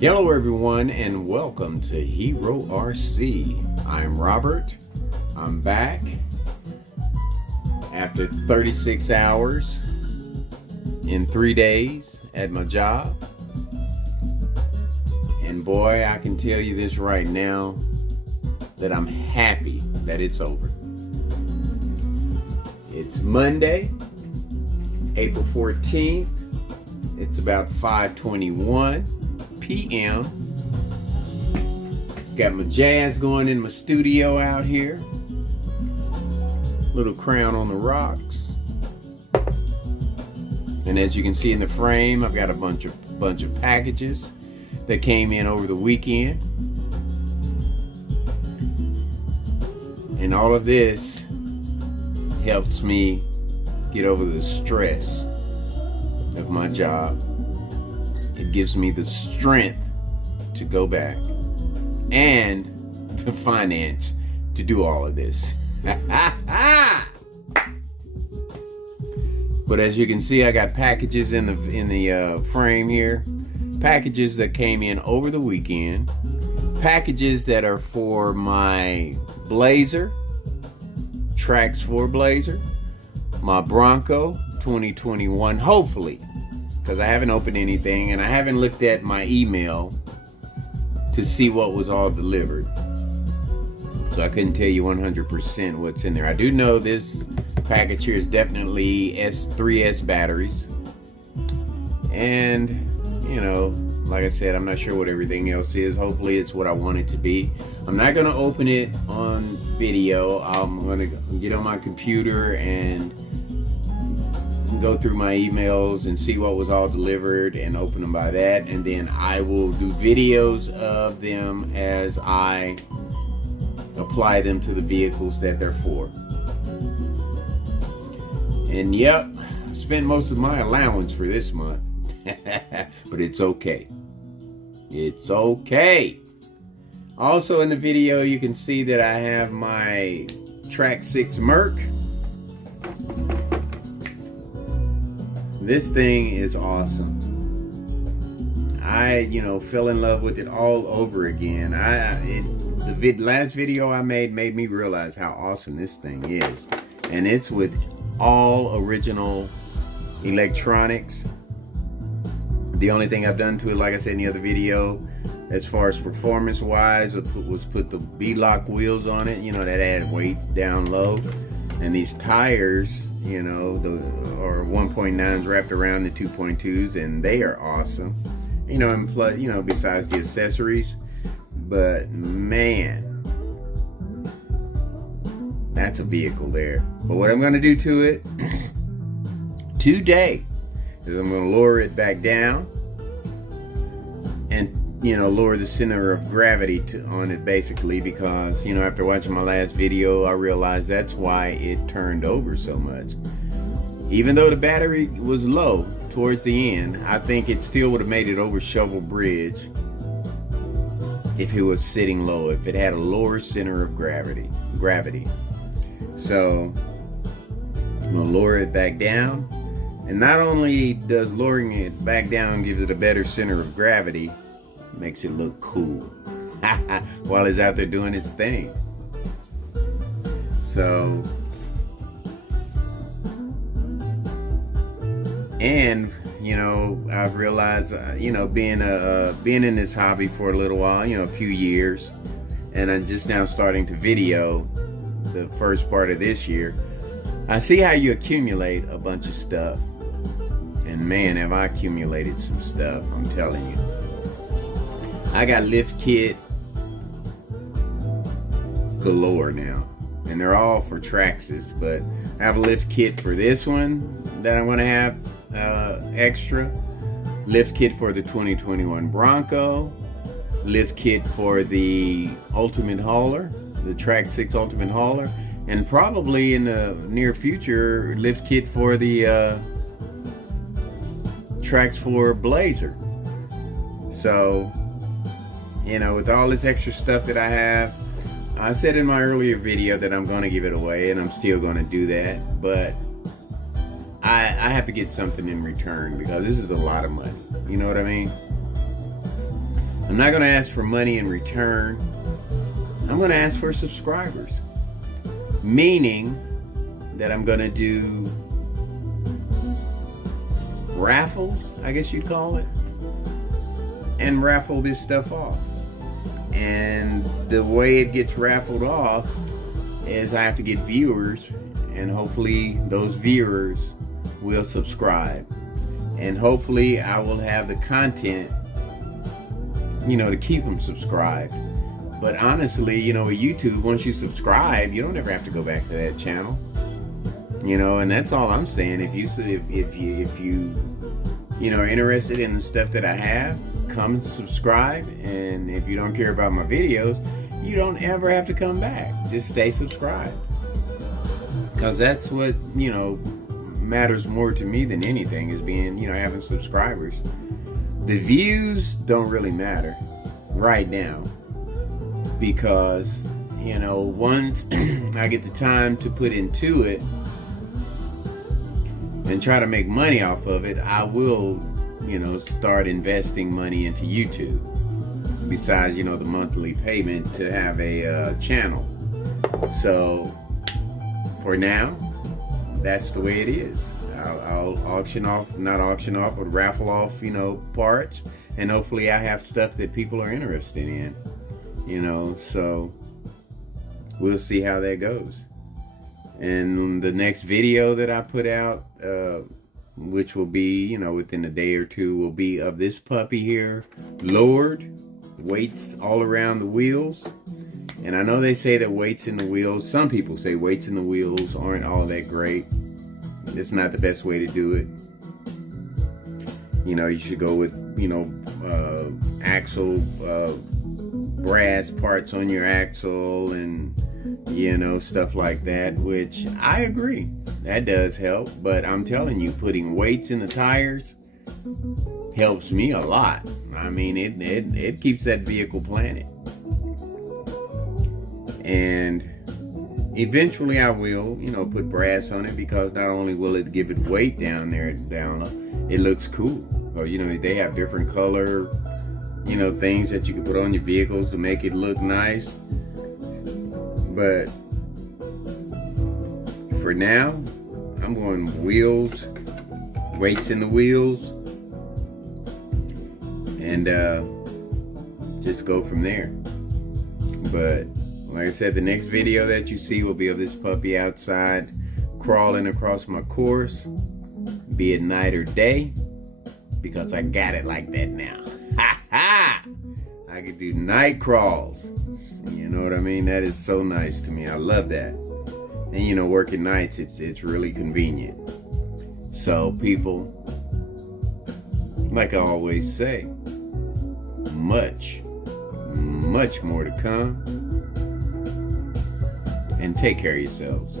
Hello everyone and welcome to Herorc. I'm Robert. I'm back after 36 hours in 3 days at my job. And boy, I can tell you this right now that I'm happy that it's over. It's Monday, April 14th. It's about 5:21 p.m. Got my jazz going in my studio out here. Little crown on the rocks. And as you can see in the frame, I've got a bunch of packages that came in over the weekend. And all of this helps me get over the stress of my job. It gives me the strength to go back and the finance to do all of this. But as you can see, I got packages in the frame here. Packages that came in over the weekend. Packages that are for my Blazer, tracks for Blazer, my Bronco 2021, hopefully, because I haven't opened anything and I haven't looked at my email to see what was all delivered. So I couldn't tell you 100% what's in there. I do know this package here is definitely 3S batteries. And, you know, like I said, I'm not sure what everything else is. Hopefully it's what I want it to be. I'm not going to open it on video. I'm going to get on my computer and go through my emails and see what was all delivered and open them by that, and then I will do videos of them as I apply them to the vehicles that they're for. And yep, I spent most of my allowance for this month. But it's okay. It's okay. Also in the video you can see that I have my Track 6 Merc. This thing is awesome. I, fell in love with it all over again. The last video I made me realize how awesome this thing is. And it's with all original electronics. The only thing I've done to it, like I said in the other video, as far as performance wise, was put the B-lock wheels on it, that add weight down low. And these tires, are 1.9s wrapped around the 2.2s, and they are awesome. And plus, besides the accessories, but man, that's a vehicle there. But what I'm going to do to it today is I'm going to lower it back down and lower the center of gravity on it, basically, because after watching my last video I realized that's why it turned over so much. Even though the battery was low towards the end, I think it still would have made it over Shovel Bridge if it was sitting low, if it had a lower center of gravity. So I'm gonna lower it back down, and not only does lowering it back down gives it a better center of gravity, makes it look cool while it's out there doing its thing. So, and I've realized being in this hobby for a little while, a few years, and I'm just now starting to video the first part of this year. I see how you accumulate a bunch of stuff, and man, have I accumulated some stuff, I'm telling you. I got lift kit galore now, and they're all for Traxxas, but I have a lift kit for this one that I'm going to have extra, lift kit for the 2021 Bronco, lift kit for the Ultimate Hauler, the Track 6 Ultimate Hauler, and probably in the near future, lift kit for the Tracks for Blazer. So, with all this extra stuff that I have, I said in my earlier video that I'm going to give it away, and I'm still going to do that, but I have to get something in return because this is a lot of money. You know what I mean? I'm not going to ask for money in return. I'm going to ask for subscribers. Meaning that I'm going to do raffles, I guess you'd call it, and raffle this stuff off. And the way it gets raffled off is I have to get viewers, and hopefully those viewers will subscribe. And hopefully I will have the content, to keep them subscribed. But honestly, with YouTube, once you subscribe, you don't ever have to go back to that channel. And that's all I'm saying. If you are interested in the stuff that I have, come and subscribe. And if you don't care about my videos, you don't ever have to come back. Just stay subscribed. Because that's what, matters more to me than anything, is being, having subscribers. The views don't really matter right now, because, once I get the time to put into it and try to make money off of it, I will, start investing money into YouTube. Besides, the monthly payment to have a channel. So, for now, that's the way it is. I'll but raffle off, parts, and hopefully I have stuff that people are interested in, so we'll see how that goes. And the next video that I put out, which will be, within a day or two, will be of this puppy here, Lord. Weights all around the wheels. And I know they say that weights in the wheels, some people say weights in the wheels aren't all that great. It's not the best way to do it. You should go with, axle, brass parts on your axle, and, stuff like that, which I agree. That does help. But I'm telling you, putting weights in the tires helps me a lot. I mean, it keeps that vehicle planted. And eventually I will, put brass on it, because not only will it give it weight down, it looks cool. Or, they have different color, things that you can put on your vehicles to make it look nice. But for now, I'm going wheels, weights in the wheels, and just go from there. But like I said, the next video that you see will be of this puppy outside crawling across my course, be it night or day, because I got it like that now. Ha ha! I can do night crawls. You know what I mean? That is so nice to me. I love that. And working nights, it's really convenient. So people, like I always say, much more to come. And take care of yourselves.